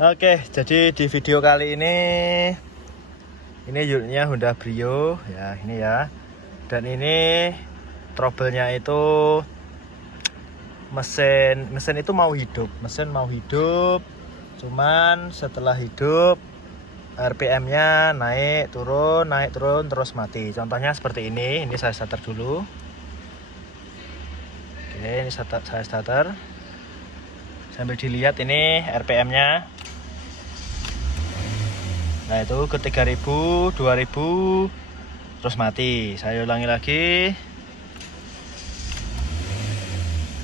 Oke, jadi di video kali ini unitnya Honda Brio ya, ini ya. Dan ini trouble-nya itu mesin itu mau hidup. Cuman setelah hidup RPM-nya naik turun terus mati. Contohnya seperti ini saya starter dulu. Oke, ini saya starter. Sambil dilihat ini RPM-nya. Nah itu ke 3000, 2000 terus mati. Saya ulangi lagi.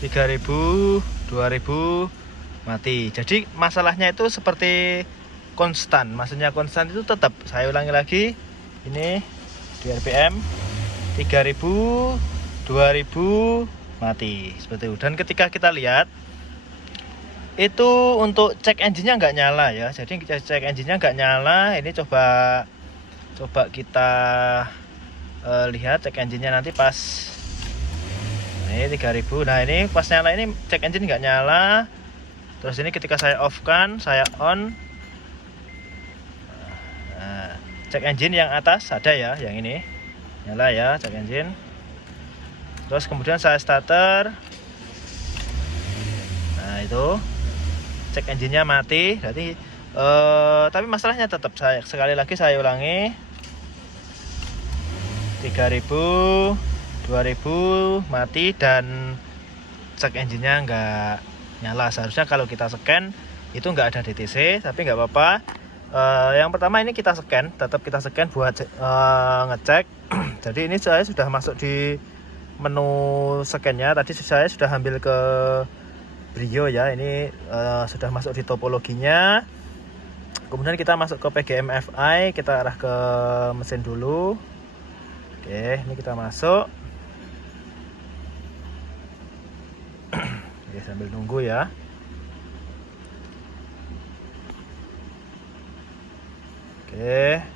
3000, 2000 mati. Jadi masalahnya itu seperti konstan. Maksudnya konstan itu tetap. Saya ulangi lagi. Ini di RPM 3000, 2000 mati. Seperti itu. Dan ketika kita lihat itu untuk cek engine-nya nggak nyala ya. Jadi cek engine-nya nggak nyala. Ini coba kita lihat cek engine-nya nanti pas ini 3000. Nah ini pas nyala ini cek engine nggak nyala. Terus ini ketika saya off kan, saya on. Nah, cek engine yang atas ada ya, yang ini nyala ya cek engine. Terus kemudian saya starter. Nah itu cek engine-nya mati, berarti tapi masalahnya tetap sekali lagi saya ulangi 3000, 2000 mati dan cek engine-nya nggak nyala. Seharusnya kalau kita scan itu nggak ada DTC, tapi nggak apa-apa. Yang pertama ini tetap kita scan buat ngecek. Jadi ini saya sudah masuk di menu scan-nya. Tadi saya sudah ambil ke Brio ya, ini sudah masuk di topologinya. Kemudian kita masuk ke PGM-FI, kita arah ke mesin dulu. Oke, ini kita masuk. Oke, sambil nunggu ya. Oke,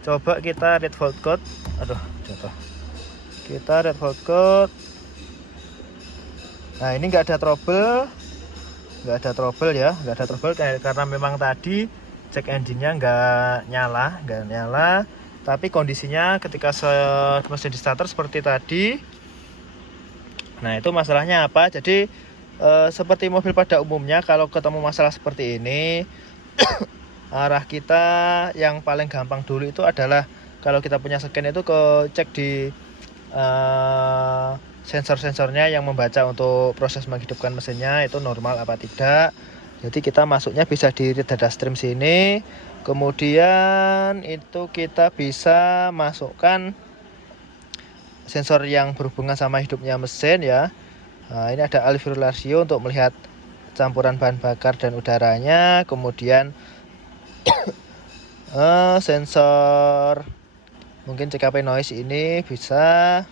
coba kita read fault code. Aduh, jatuh. Kita read fault code. Nah ini nggak ada trouble ya, karena memang tadi cek engine-nya nggak nyala, tapi kondisinya ketika mesin di starter seperti tadi. Nah itu masalahnya apa? Jadi seperti mobil pada umumnya, kalau ketemu masalah seperti ini arah kita yang paling gampang dulu itu adalah kalau kita punya scan itu ke cek di sensor-sensornya yang membaca untuk proses menghidupkan mesinnya itu normal apa tidak. Jadi kita masuknya bisa di read data stream sini. Kemudian itu kita bisa masukkan sensor yang berhubungan sama hidupnya mesin ya. Nah, ini ada alveolar ratio untuk melihat campuran bahan bakar dan udaranya. Kemudian sensor mungkin CKP noise ini bisa.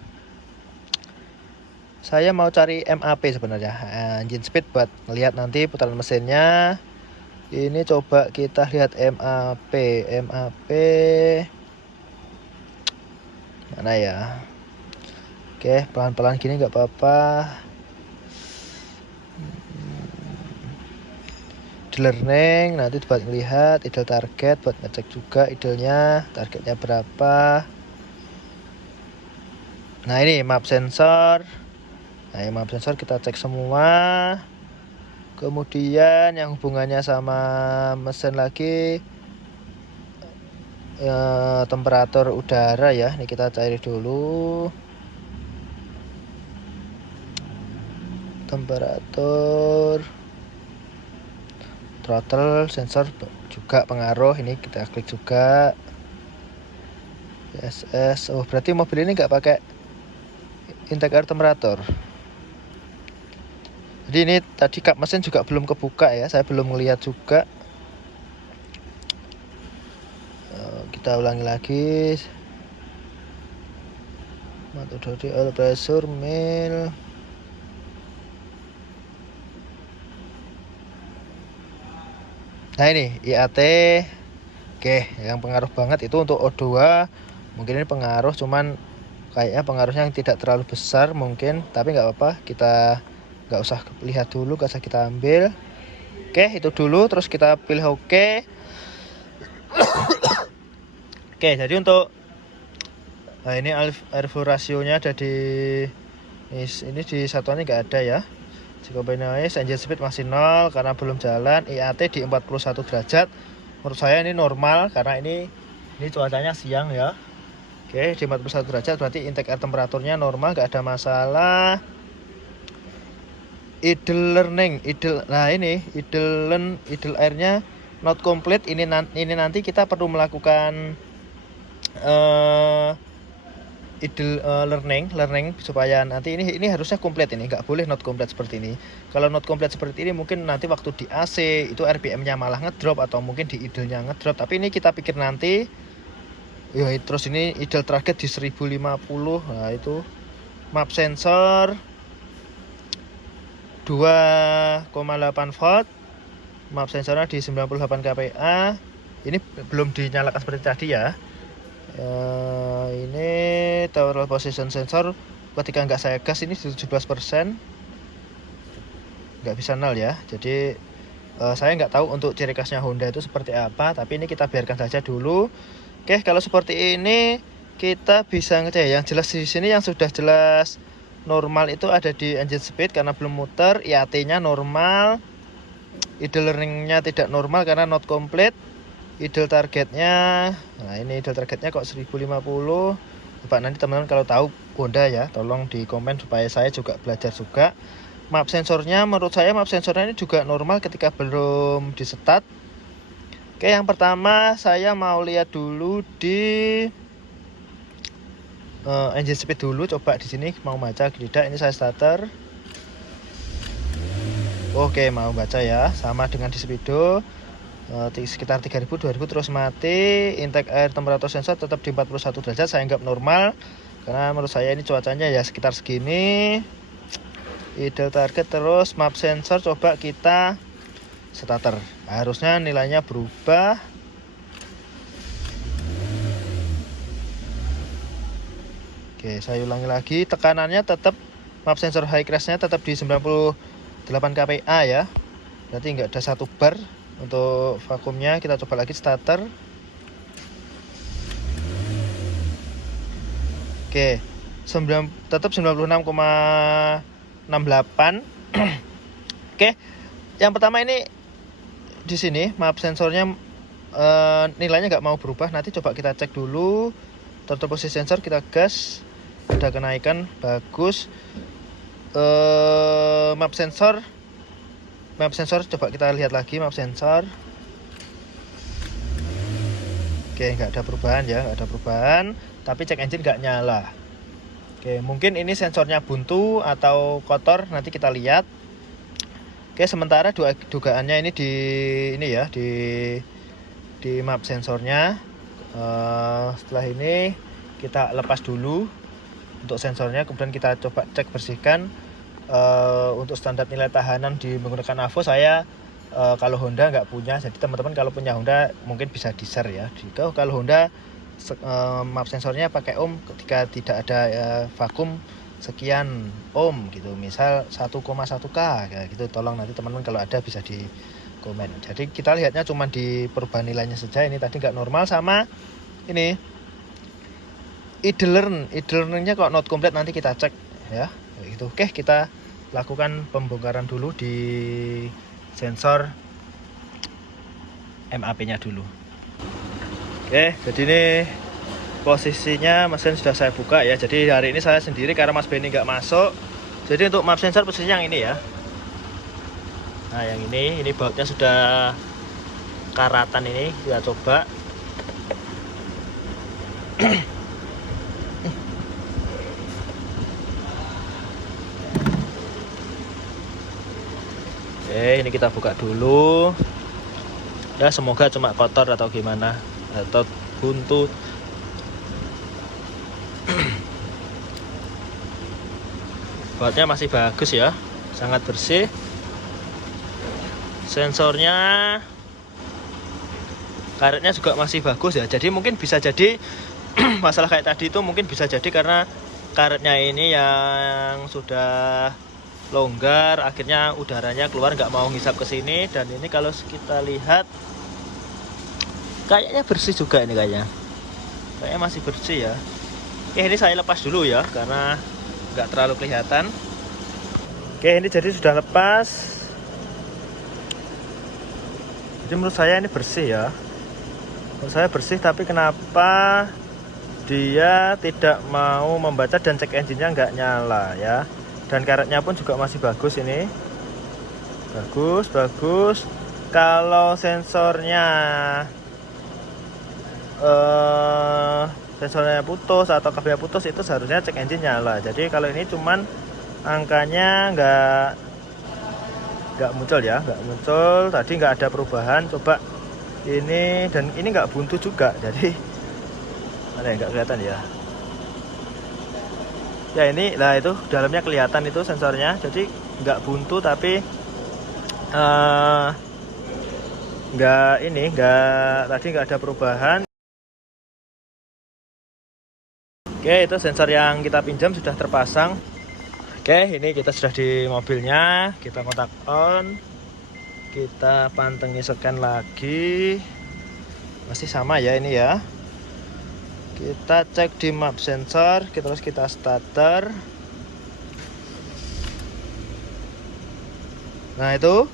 Saya mau cari MAP sebenarnya, engine speed buat ngelihat nanti putaran mesinnya. Ini coba kita lihat MAP mana ya. Oke, pelan-pelan gini nggak apa-apa. Idle learning nanti buat ngelihat idle target, buat ngecek juga idlenya targetnya berapa. Nah ini map sensor. Nah, map sensor kita cek semua. Kemudian yang hubungannya sama mesin lagi temperatur udara ya. Ini kita cari dulu. Temperatur, throttle sensor juga pengaruh. Ini kita klik juga. SS. Oh, berarti mobil ini nggak pakai intake air temperatur. Jadi ini tadi kap mesin juga belum kebuka ya, saya belum melihat juga. Kita ulangi lagi. Metode oil pressure mil. Nah ini IAT. Oke, yang pengaruh banget itu untuk O2. Mungkin ini pengaruh, cuman kayaknya pengaruhnya tidak terlalu besar mungkin, tapi nggak apa-apa, kita nggak usah lihat dulu, nggak usah kita ambil. Oke, itu dulu, terus kita pilih oke. Oke, jadi untuk ini airflow rasionya ada di ini di satuannya nggak ada ya. Jika noise, engine speed masih 0 karena belum jalan. IAT di 41 derajat. Menurut saya ini normal karena ini cuacanya siang ya. Oke, di 41 derajat berarti intake air temperaturnya normal, nggak ada masalah. Idle learning, idle airnya not complete. Ini nanti kita perlu melakukan idle learning supaya nanti ini harusnya komplit, ini nggak boleh not complete seperti ini. Kalau not complete seperti ini mungkin nanti waktu di AC itu RPM-nya malah ngedrop atau mungkin di idle-nya ngedrop. Tapi ini kita pikir nanti. Ya, terus ini idle target di 1050. Nah, itu map sensor 2,8 volt, map sensornya di 98 kPa. Ini belum dinyalakan seperti tadi ya. Ini total position sensor ketika nggak saya gas ini di 17%, nggak bisa 0 ya. Jadi saya nggak tahu untuk ciri khasnya Honda itu seperti apa, tapi ini kita biarkan saja dulu. Oke, kalau seperti ini kita bisa ngecek. Yang jelas di sini yang sudah jelas normal itu ada di engine speed karena belum muter, IAT-nya normal, idle learning-nya tidak normal karena not complete, idle targetnya, nah ini idle targetnya kok 1050. Coba nanti teman-teman kalau tahu Honda ya, tolong di komen supaya saya juga belajar juga. Map sensornya, menurut saya map sensornya ini juga normal ketika belum di start. Oke, yang pertama saya mau lihat dulu di engine speed dulu, coba di sini mau baca tidak. Ini saya starter. Oke, mau baca ya, sama dengan di speedo. Sekitar 3000 2000 terus mati. Intake air temperatur sensor tetap di 41 derajat, saya anggap normal karena menurut saya ini cuacanya ya sekitar segini. Idle target, terus map sensor coba kita starter, harusnya nilainya berubah. Oke, saya ulangi lagi, tekanannya tetap map sensor high crash-nya tetap di 98 kPa ya. Berarti nggak ada 1 bar. Untuk vakumnya kita coba lagi starter. Oke, tetap 96,68. Oke, yang pertama ini di sini map sensornya nilainya nggak mau berubah. Nanti coba kita cek dulu total position sensor, kita gas, ada kenaikan, bagus. Map sensor coba kita lihat lagi map sensor. Oke, nggak ada perubahan ya, nggak ada perubahan, tapi cek engine nggak nyala. Oke, mungkin ini sensornya buntu atau kotor, nanti kita lihat. Oke, sementara dugaannya ini di map sensornya. Setelah ini kita lepas dulu untuk sensornya, kemudian kita coba cek bersihkan. Untuk standar nilai tahanan menggunakan AVO saya kalau Honda nggak punya, jadi teman-teman kalau punya Honda mungkin bisa di-share ya. Kalau Honda map sensornya pakai ohm ketika tidak ada vakum sekian ohm gitu, misal 1,1K kayak gitu. Tolong nanti teman-teman kalau ada bisa di komen. Jadi kita lihatnya cuma di perubahan nilainya saja. Ini tadi nggak normal, sama ini idle learning-nya kok not complete, nanti kita cek ya gitu. Oke, kita lakukan pembongkaran dulu di sensor MAP-nya dulu. Oke, jadi ini posisinya mesin sudah saya buka ya. Jadi hari ini saya sendiri karena Mas Benny nggak masuk. Jadi untuk map sensor posisinya yang ini ya. Nah, yang ini bautnya sudah karatan, ini kita coba. Oke, ini kita buka dulu. Ya, semoga cuma kotor atau gimana, atau buntu. Bautnya masih bagus ya, sangat bersih. Sensornya, karetnya juga masih bagus ya. Jadi mungkin bisa jadi masalah kayak tadi itu mungkin bisa jadi karena karetnya ini yang sudah longgar, akhirnya udaranya keluar nggak mau ngisap ke sini. Dan ini kalau kita lihat kayaknya bersih juga ini, kayaknya masih bersih ya. Oke, ini saya lepas dulu ya karena nggak terlalu kelihatan. Oke, ini jadi sudah lepas. Jadi menurut saya ini bersih ya. Menurut saya bersih, tapi kenapa dia tidak mau membaca dan cek engine-nya nggak nyala ya. Dan karetnya pun juga masih bagus ini. Bagus. Kalau sensornya putus atau kabelnya putus, itu seharusnya cek engine nyala. Jadi kalau ini cuman angkanya nggak muncul ya, nggak muncul. Tadi nggak ada perubahan. Coba ini, dan ini nggak buntu juga. Jadi mana ya, nggak kelihatan ya. Ya ini, lah itu dalamnya kelihatan itu sensornya. Jadi nggak buntu, tapi tadi nggak ada perubahan. Oke, itu sensor yang kita pinjam sudah terpasang. Oke, ini kita sudah di mobilnya. Kita kontak on, kita pantengi scan lagi, masih sama ya ini ya. Kita cek di map sensor, terus kita starter. Nah itu,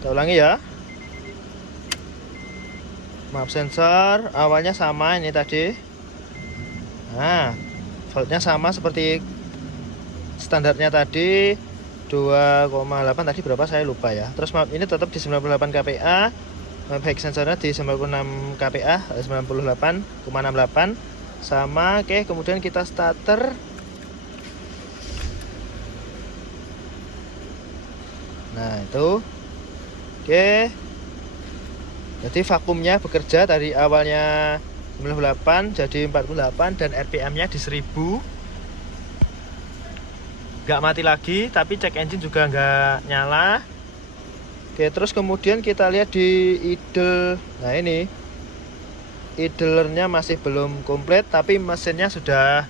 kita ulangi ya. Map sensor awalnya sama ini tadi. Nah, voltnya sama seperti standarnya tadi, 2,8. Tadi berapa saya lupa ya. Terus map ini tetap di 98 kPa. Map high sensornya di 96 kPa, 98,68 sama. Oke, kemudian kita starter. Nah itu, oke. Jadi vakumnya bekerja dari awalnya 98 jadi 48 dan RPM-nya di 1000. Nggak mati lagi, tapi cek engine juga nggak nyala. Oke, terus kemudian kita lihat di idle. Nah ini idlernya masih belum komplit, tapi mesinnya sudah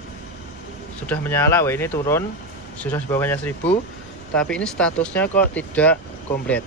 menyala. Wah, ini turun, sudah di bawahnya 1000, tapi ini statusnya kok tidak komplit.